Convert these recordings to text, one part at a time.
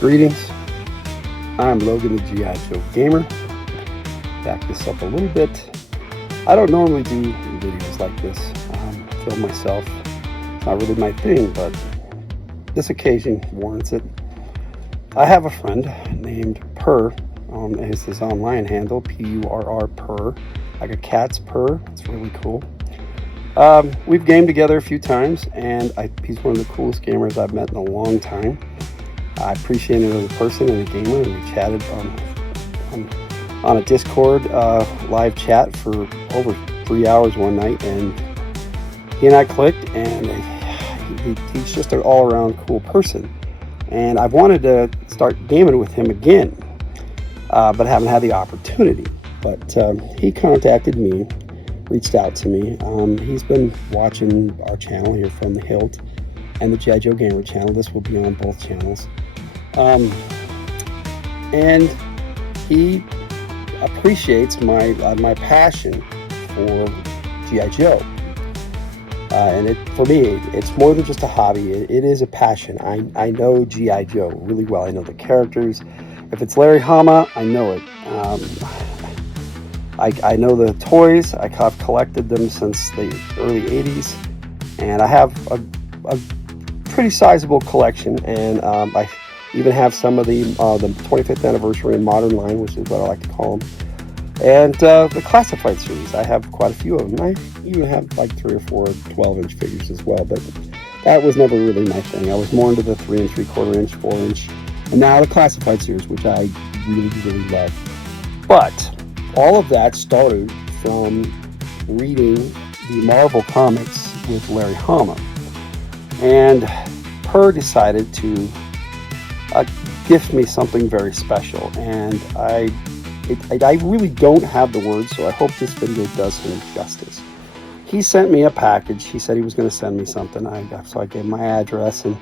Greetings, I'm Logan the G.I. Joe Gamer. Back this up a little bit. I don't normally do videos like this, film myself. It's not really my thing, but this occasion warrants it. I have a friend named Purr, as his online handle, P-U-R-R, Purr, like a cat's purr. It's really cool. We've gamed together a few times, and he's one of the coolest gamers I've met in a long time. I appreciate him as a person and a gamer, and we chatted on a Discord live chat for over 3 hours one night, and he and I clicked, and he's just an all-around cool person. And I've wanted to start gaming with him again, but haven't had the opportunity. But he contacted me, reached out to me. He's been watching our channel here from the Hilt and the G.I. Joe Gamer channel. This will be on both channels. And he appreciates my passion for G.I. Joe. And for me, it's more than just a hobby. It is a passion. I know G.I. Joe really well. I know the characters. If it's Larry Hama, I know it. I know the toys. I've collected them since the early 80s. And I have a pretty sizable collection. And I even have some of the 25th anniversary and modern line, which is what I like to call them. And the classified series, I have quite a few of them. I even have like 3 or 4 12-inch figures as well, but that was never really my thing. I was more into the 3 3/4 inch, 4-inch, and now the classified series, which I really, really love. But all of that started from reading the Marvel comics with Larry Hama. And Purr decided to gift me something very special, and I really don't have the words, so I hope this video does him justice. He sent me a package. He said he was going to send me something. So I gave him my address, and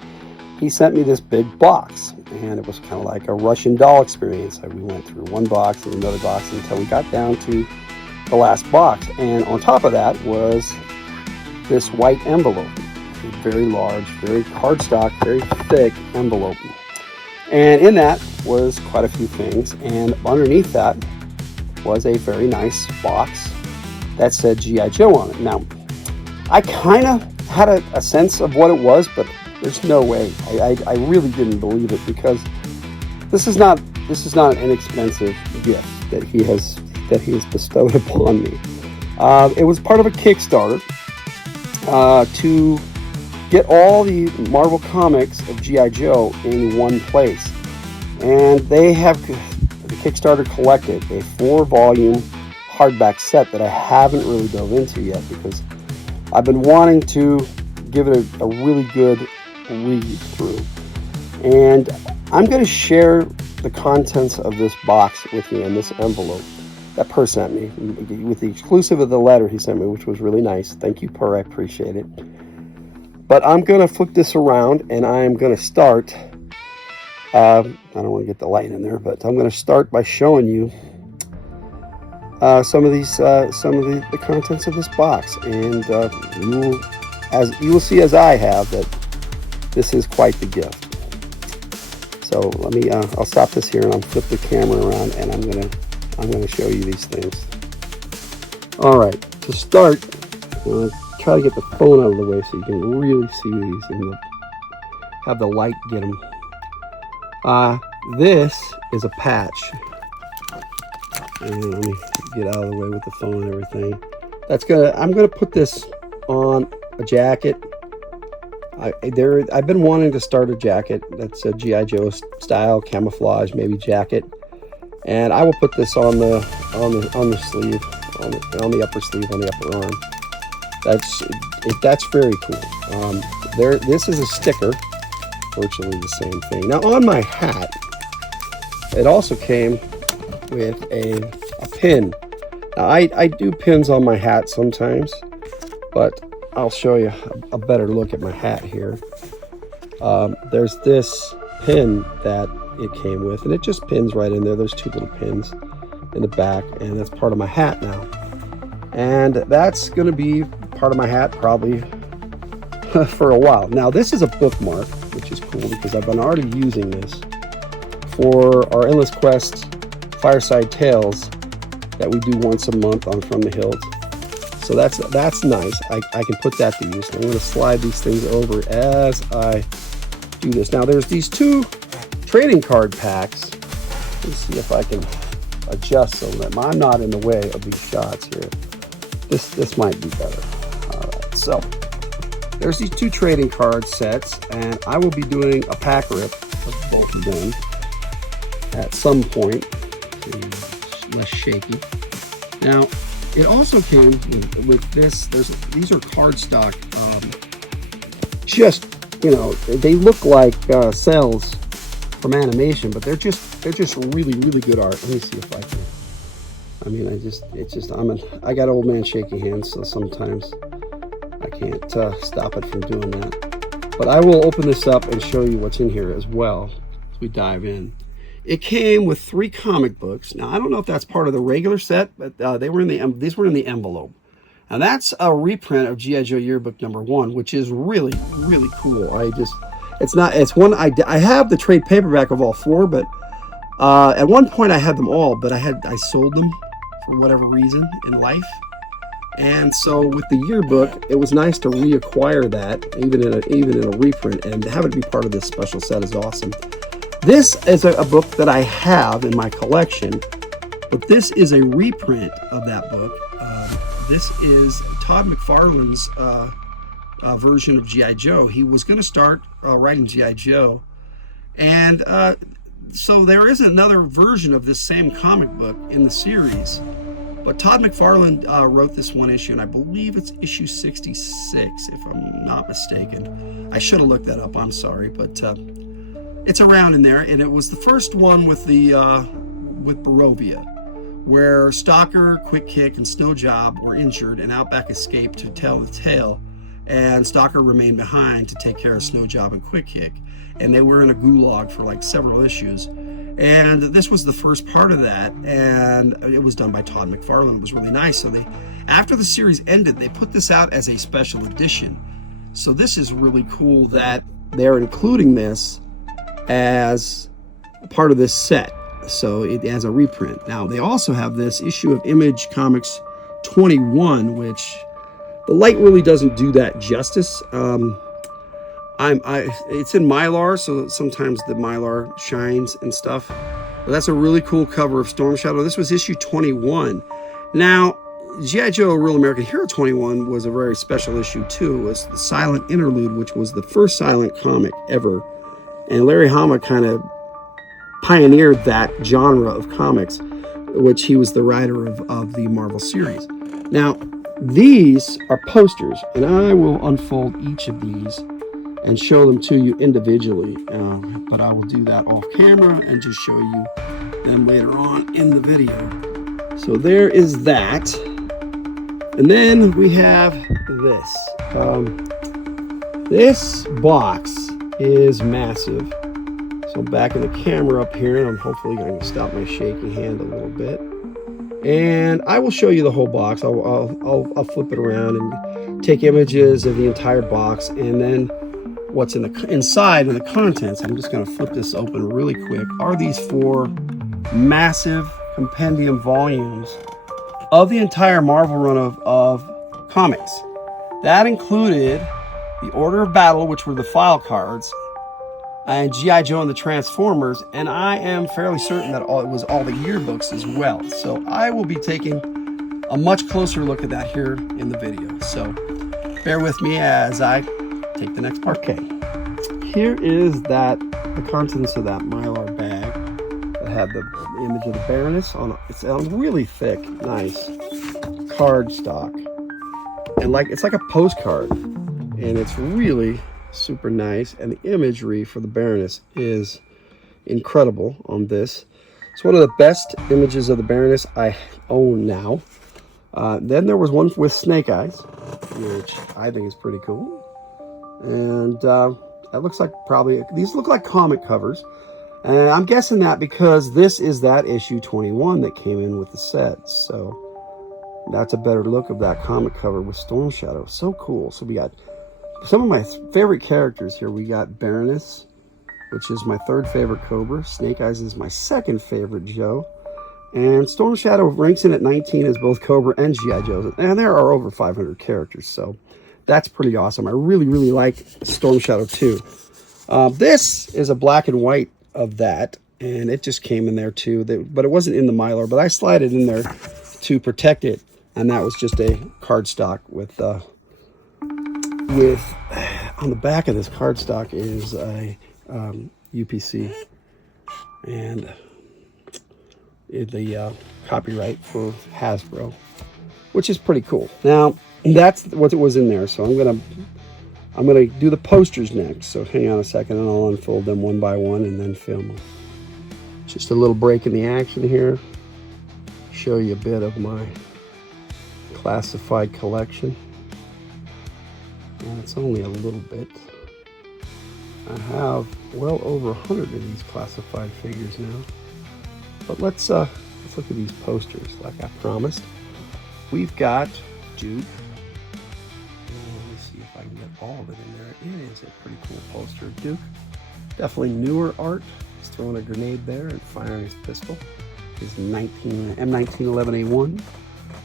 he sent me this big box, and it was kind of like a Russian doll experience. We went through one box and another box until we got down to the last box, and on top of that was this white envelope, a very large, very cardstock, very thick envelope. And in that was quite a few things, and underneath that was a very nice box that said G.I. Joe on it. Now, I kind of had a sense of what it was, but there's no way. I really didn't believe it, because this is not an inexpensive gift that he has bestowed upon me. It was part of a Kickstarter to get all the Marvel comics of G.I. Joe in one place. And they have, the Kickstarter collected a 4-volume hardback set that I haven't really dove into yet, because I've been wanting to give it a really good read through. And I'm going to share the contents of this box with you in this envelope that Purr sent me, with the exclusive of the letter he sent me, which was really nice. Thank you, Purr. I appreciate it. But I'm going to flip this around, and I'm going to start, I don't want to get the light in there, but I'm going to start by showing you some of the contents of this box. And you will see, as I have, that this is quite the gift. So let me, I'll stop this here, and I'll flip the camera around, and I'm going to show you these things. All right, to start, try to get the phone out of the way so you can really see these and have the light get them. This is a patch. And let me get out of the way with the phone and everything. I'm gonna put this on a jacket. I've been wanting to start a jacket that's a G.I. Joe style camouflage, maybe jacket, and I will put this on the sleeve, on the upper sleeve, on the upper arm. That's very cool. This is a sticker, virtually the same thing. Now on my hat, it also came with a pin. Now I do pins on my hat sometimes, but I'll show you a better look at my hat here. There's this pin that it came with, and it just pins right in there. There's 2 little pins in the back, and that's part of my hat now. And that's going to be part of my hat probably for a while. Now this is a bookmark, which is cool because I've been already using this for our Endless Quest Fireside Tales that we do once a month on From the Hills. So that's nice. I can put that to use. I'm going to slide these things over as I do this. Now there's these 2 trading card packs. Let's see if I can adjust so that I'm not in the way of these shots here. This might be better. All right, so there's these 2 trading card sets, and I will be doing a pack rip of both of them at some point. Less shaky. Now, it also came with this. These are cardstock. Just, you know, they look like cells from animation, but they're just really good art. Let me see if I can. I mean, I got old man shaky hands, so sometimes I can't stop it from doing that. But I will open this up and show you what's in here as well as we dive in. It came with 3 comic books. Now, I don't know if that's part of the regular set, but these were in the envelope. And that's a reprint of G.I. Joe Yearbook #1, which is really cool. I have the trade paperback of all 4, but at one point I had them all, but I sold them for whatever reason in life. And so with the yearbook, it was nice to reacquire that, even in a reprint, and to have it be part of this special set is awesome. This is a book that I have in my collection, but this is a reprint of that book. This is Todd McFarlane's version of G.I. Joe. He was going to start writing G.I. Joe, and so there is another version of this same comic book in the series. But Todd McFarlane wrote this one issue, and I believe it's issue 66, if I'm not mistaken. I should have looked that up, I'm sorry, but it's around in there, and it was the first one with Barovia, where Stalker, Quick Kick, and Snow Job were injured, and Outback escaped to tell the tale, and Stalker remained behind to take care of Snow Job and Quick Kick, and they were in a gulag for like several issues. And this was the first part of that, and it was done by Todd McFarlane. It was really nice. So after the series ended, they put this out as a special edition. So this is really cool that they're including this as part of this set. So it has a reprint. Now they also have this issue of Image Comics 21, which the light really doesn't do that justice. It's in Mylar, so sometimes the Mylar shines and stuff. But that's a really cool cover of Storm Shadow. This was issue 21. Now, G.I. Joe Real American Hero 21 was a very special issue too. It was the Silent Interlude, which was the first silent comic ever. And Larry Hama kind of pioneered that genre of comics, which he was the writer of the Marvel series. Now, these are posters, and I will unfold each of these and show them to you individually, but I will do that off camera and just show you them later on in the video. So there is that, and then we have this. This box is massive. So backing the camera up here, and I'm hopefully going to stop my shaking hand a little bit, and I will show you the whole box. I'll flip it around and take images of the entire box, and then what's inside and the contents. I'm just going to flip this open really quick. Are these 4 massive compendium volumes of the entire Marvel run of comics. That included the Order of Battle, which were the file cards, and G.I. Joe and the Transformers, and I am fairly certain that it was all the yearbooks as well. So I will be taking a much closer look at that here in the video. So bear with me as I take the next part. Okay, here is the contents of that Mylar bag that had the image of the Baroness on it. It's a really thick, nice card stock, and it's like a postcard, and it's really super nice, and the imagery for the Baroness is incredible on this. It's one of the best images of the Baroness I own now. Then there was one with Snake Eyes, which I think is pretty cool. And it looks like these look like comic covers, and I'm guessing that because this is that issue 21 that came in with the set. So that's a better look of that comic cover with Storm Shadow. So cool. So we got some of my favorite characters here. We got Baroness, which is my third favorite Cobra. Snake Eyes is my second favorite Joe. And Storm Shadow ranks in at 19 as both Cobra and G.I. Joe. And there are over 500 characters, so that's pretty awesome. I really, really like Storm Shadow too. This is a black and white of that, and it just came in there too. But it wasn't in the Mylar, but I slid it in there to protect it. And that was just a cardstock with on the back of this cardstock is a UPC and the copyright for Hasbro, which is pretty cool. Now that's what was in there, so I'm gonna do the posters next. So hang on a second, and I'll unfold them one by one and then film them. Just a little break in the action here. Show you a bit of my classified collection. And it's only a little bit. I have well over 100 of these classified figures now. But let's look at these posters like I promised. We've got Duke. Let me see if I can get all of it in there. It is a pretty cool poster of Duke. Definitely newer art. He's throwing a grenade there and firing his pistol. His M1911A1.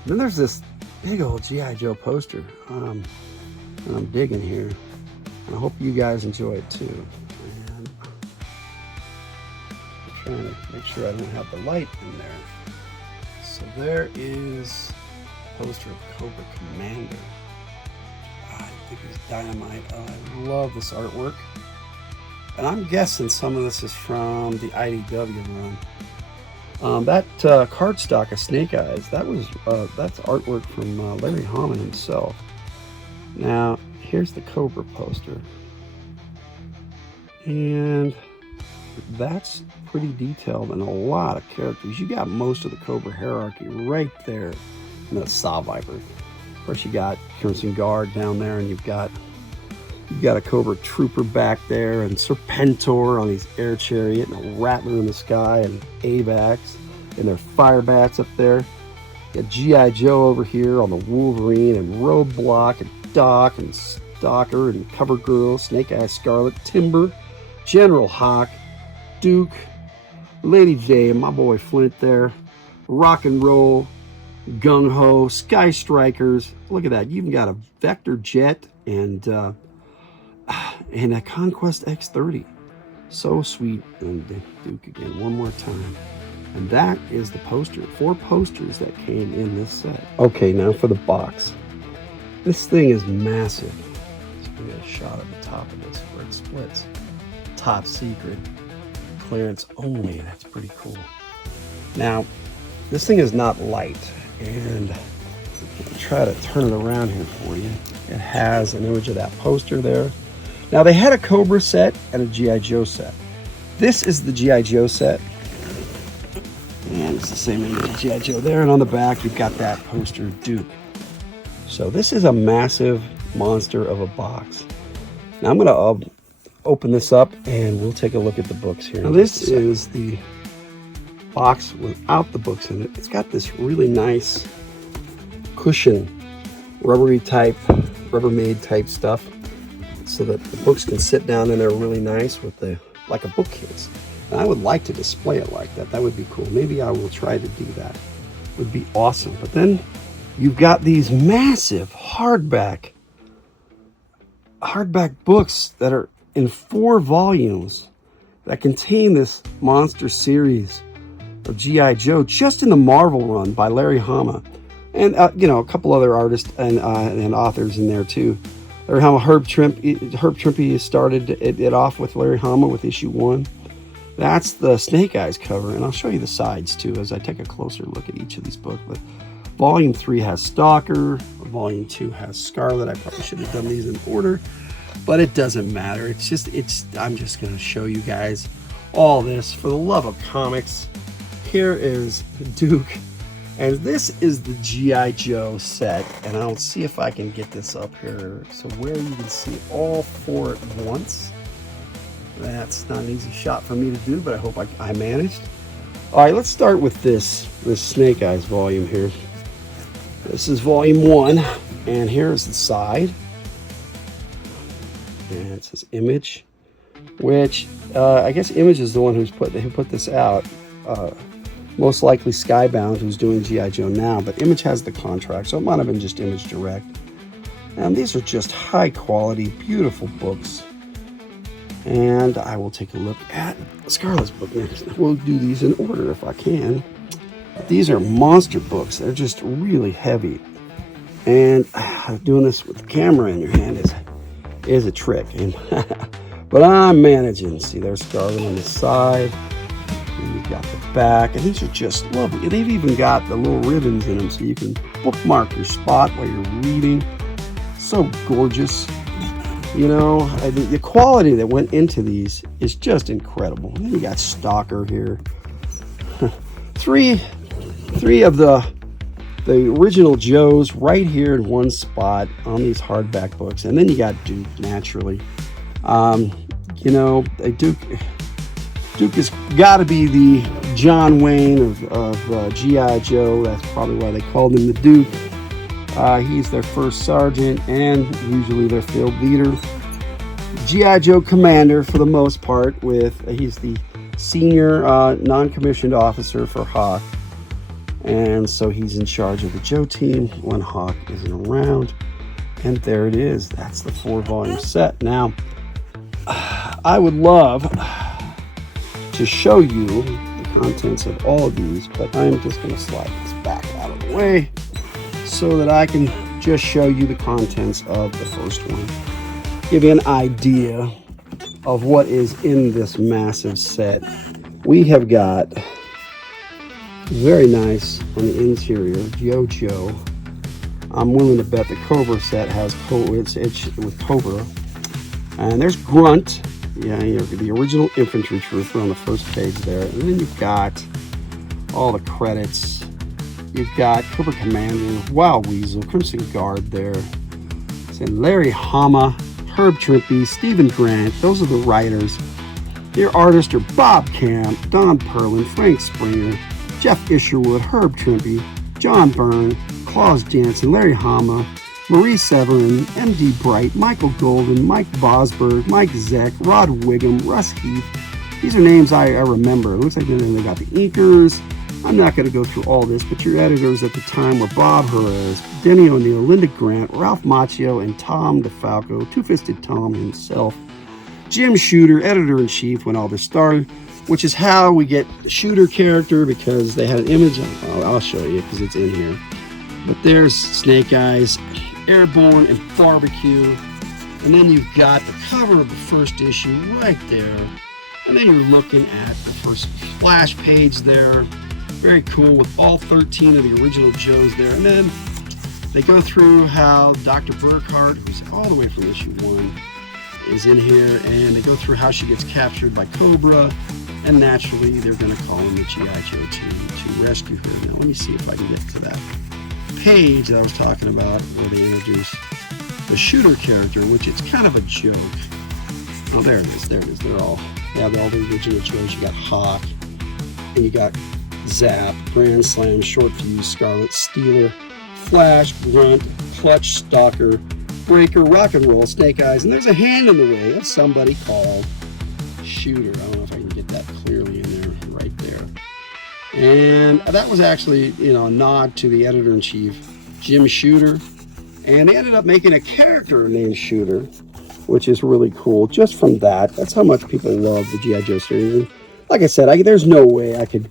Then there's this big old G.I. Joe poster. And I'm digging here. And I hope you guys enjoy it too. And I'm trying to make sure I don't have the light in there. So there is a poster of Cobra Commander. I think it's dynamite. I love this artwork. And I'm guessing some of this is from the IDW run. That cardstock of Snake Eyes, that's artwork from Larry Hama himself. Now, here's the Cobra poster. And that's pretty detailed and a lot of characters. You got most of the Cobra hierarchy right there in the Saw Viper. Of course, you got Crimson Guard down there, and you've got a Cobra Trooper back there, and Serpentor on his air chariot, and a Rattler in the sky, and AVAX, and their fire bats up there. You got G.I. Joe over here on the Wolverine, and Roadblock, and Doc, and Stalker, and Cover Girl, Snake Eyes Scarlet, Timber, General Hawk, Duke, Lady J, and my boy Flint there, Rock and Roll, Gung Ho, Sky Strikers. Look at that. You even got a Vector Jet and a Conquest X30. So sweet. And Duke again one more time. And that is the poster. 4 posters that came in this set. Okay, now for the box. This thing is massive. Let's get a shot of the top of this where it splits. Top secret. Clearance only. That's pretty cool. Now, this thing is not light. And I'll try to turn it around here for you. It has an image of that poster there. Now, they had a Cobra set and a G.I. Joe set. This is the G.I. Joe set. And it's the same image of G.I. Joe there. And on the back, you've got that poster of Duke. So this is a massive monster of a box. Now I'm going to open this up and we'll take a look at the books here. Now this is the box without the books in it. It's got this really nice cushion, Rubbermaid type stuff, so that the books can sit down in there really nice with like a bookcase. And I would like to display it like that. That would be cool. Maybe I will try to do that. Would be awesome. But then you've got these massive hardback books that are in 4 volumes that contain this monster series of G.I. Joe, just in the Marvel run by Larry Hama, and you know, a couple other artists and authors in there too. Larry Hama, Herb Trimpe started it off with Larry Hama with issue 1. That's the Snake Eyes cover, and I'll show you the sides too as I take a closer look at each of these books. But Volume 3 has Stalker, Volume 2 has Scarlet. I probably should have done these in order, but it doesn't matter. I'm just going to show you guys all this for the love of comics. Here is Duke, and this is the G.I. Joe set, and I'll see if I can get this up here so where you can see all 4 at once. That's not an easy shot for me to do, but I hope I managed. All right, let's start with this Snake Eyes volume here. This is volume 1, and here's the side. And it says image. which I guess Image is the one who put this out. Most likely Skybound, who's doing G.I. Joe now, but Image has the contract, so it might have been just Image Direct. And these are just high quality, beautiful books. And I will take a look at Scarlett's book next. We'll do these in order if I can. These are monster books. They're just really heavy. And doing this with the camera in your hand is a trick. But I'm managing. See, there's Scarlett on the side. And you've got the back. And these are just lovely. They've even got the little ribbons in them so you can bookmark your spot while you're reading. So gorgeous. You know, the quality that went into these is just incredible. And then you got Stalker here. three of the original Joes right here in one spot on these hardback books. And then you got Duke, naturally. You know, Duke has got to be the John Wayne of G.I. Joe. That's probably why they called him the Duke. He's their first sergeant and usually their field leader. G.I. Joe commander for the most part. He's the senior non-commissioned officer for Hawk. And so he's in charge of the Joe team when Hawk isn't around. And there it is. That's the 4-volume set. Now, I would love to show you the contents of all of these, but I'm just going to slide this back out of the way so that I can just show you the contents of the first one. Give you an idea of what is in this massive set. We have got very nice on the interior, Joe. I'm willing to bet the Cobra set has it's with Cobra. And there's Grunt, yeah, the original infantry trooper on the first page there. And then you've got all the credits. You've got Cobra Commander, Wild Weasel, Crimson Guard there. And Larry Hama, Herb Trimpe, Stephen Grant. Those are the writers. Their artists are Bob Camp, Don Perlin, Frank Springer, Jeff Isherwood, Herb Trimpe, John Byrne, Claus Jansen, Larry Hama, Marie Severin, M.D. Bright, Michael Golden, Mike Bosberg, Mike Zeck, Rod Wiggum, Russ Heath. These are names I remember. It looks like they got the inkers. I'm not going to go through all this, but your editors at the time were Bob Perez, Denny O'Neil, Linda Grant, Ralph Macchio, and Tom DeFalco, Two-Fisted Tom himself. Jim Shooter, editor-in-chief when all this started, which is how we get the Shooter character, because they had an image. I'll show you because it's in here. But there's Snake Eyes, Airborne, and Barbecue. And then you've got the cover of the first issue right there. And then you're looking at the first splash page there. Very cool with all 13 of the original Joes there. And then they go through how Dr. Burkhart, who's all the way from issue 1, is in here. And they go through how she gets captured by Cobra. And naturally, they're going to call in the G.I. Joe team to rescue her. Now, let me see if I can get to that page that I was talking about where they introduce the Shooter character, which it's kind of a joke. Oh, there it is. There it is. They're all the original Joes. You got Hawk, and you got Zap, Grand Slam, Short Fuse, Scarlet, Steeler, Flash, Grunt, Clutch, Stalker, Breaker, Rock and Roll, Snake Eyes, and there's a hand in the way of somebody called Shooter. I don't know if I can get that clearly in there, right there. And that was actually, a nod to the editor-in-chief, Jim Shooter. And they ended up making a character named Shooter, which is really cool. Just from that, that's how much people love the G.I. Joe series. And like I said, there's no way I could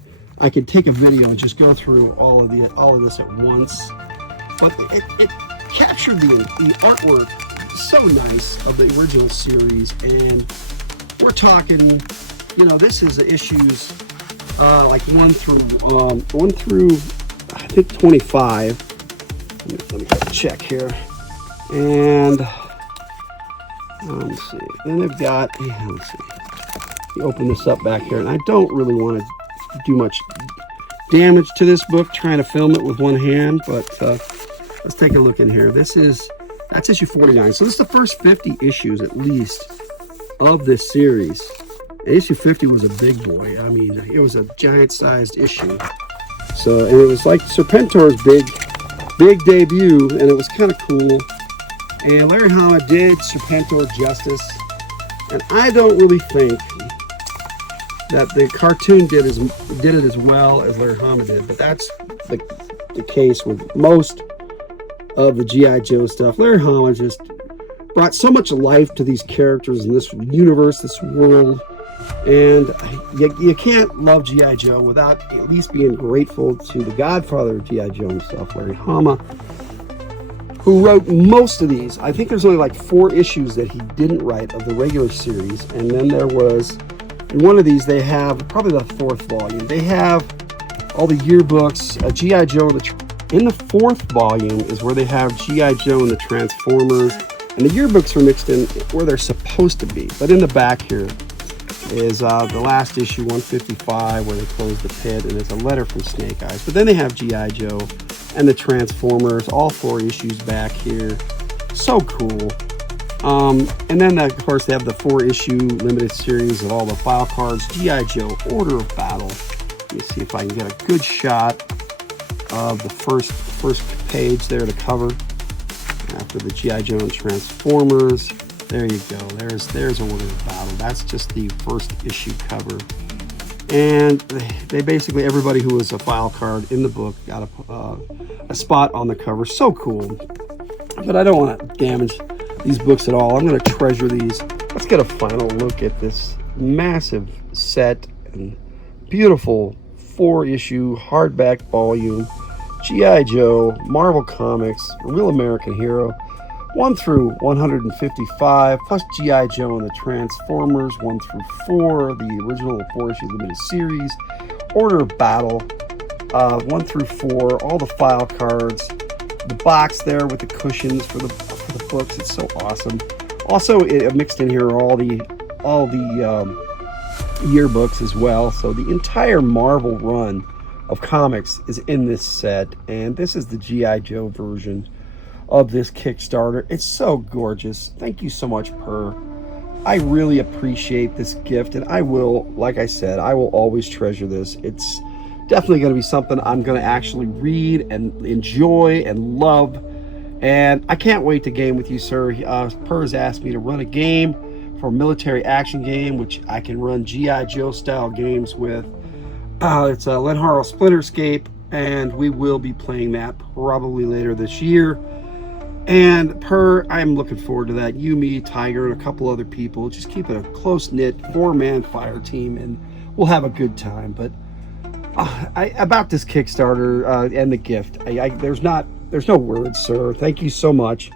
take a video and just go through all of this at once. But it captured the artwork so nice of the original series, and we're talking, this is the issues like 1 through I think 25. Let me check here. And let me see. Then they've got, let's see. You open this up back here, and I don't really want to do much damage to this book trying to film it with one hand, but let's take a look in here. That's issue 49. So this is the first 50 issues at least of this series. Issue 50 was a big boy. I mean, it was a giant-sized issue. So, and it was like Serpentor's big debut, and it was kind of cool. And Larry Hama did Serpentor justice. And I don't really think that the cartoon did it as well as Larry Hama did, but that's the case with most of the G.I. Joe stuff. Larry Hama just brought so much life to these characters in this universe, this world, and you can't love G.I. Joe without at least being grateful to the godfather of G.I. Joe himself, Larry Hama, who wrote most of these. I think there's only like 4 issues that he didn't write of the regular series, and then there was, in one of these, they have probably the 4th volume. They have all the yearbooks, G.I. Joe. In the 4th volume is where they have G.I. Joe and the Transformers, and the yearbooks are mixed in where they're supposed to be. But in the back here is the last issue, 155, where they close the pit, and it's a letter from Snake Eyes. But then they have G.I. Joe and the Transformers, all 4 issues back here. So cool. And then, of course, they have the 4-issue limited series of all the file cards. G.I. Joe, Order of Battle. Let me see if I can get a good shot of the first page there, the cover. After the G.I. Joe and Transformers. There you go. There's Order of Battle. That's just the 1st issue cover. And they basically, everybody who was a file card in the book got a spot on the cover. So cool. But I don't want to damage these books at all. I'm going to treasure these. Let's get a final look at this massive set and beautiful 4-issue hardback volume. G.I. Joe, Marvel Comics, Real American Hero, 1 through 155, plus G.I. Joe and the Transformers, 1 through 4, the original 4-issue limited series, Order of Battle, 1 through 4, all the file cards, the box there with the cushions for the books. It's so awesome. Also, mixed in here are all the yearbooks as well. So the entire Marvel run of comics is in this set, and this is the G.I. Joe version of this Kickstarter. It's so gorgeous. Thank you so much, Per. I really appreciate this gift, and I will, like I said, I will always treasure this. It's definitely going to be something I'm going to actually read and enjoy and love, and I can't wait to game with you, sir. Per has asked me to run a game for a military action game, which I can run G.I. Joe style games with. It's a Len Harrell Splinterscape, and we will be playing that probably later this year. And I'm looking forward to that. You, me, Tiger, and a couple other people. Just keep it a close-knit 4-man fire team, and we'll have a good time. But about this Kickstarter and the gift, there's no words, sir. Thank you so much.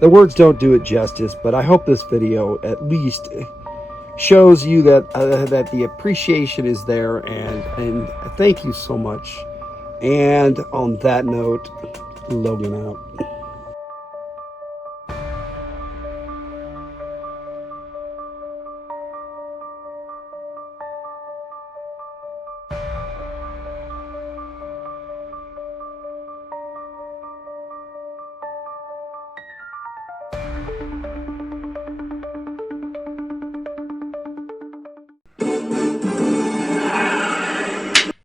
The words don't do it justice, but I hope this video at least shows you that that the appreciation is there, and thank you so much. And on that note, Logan out.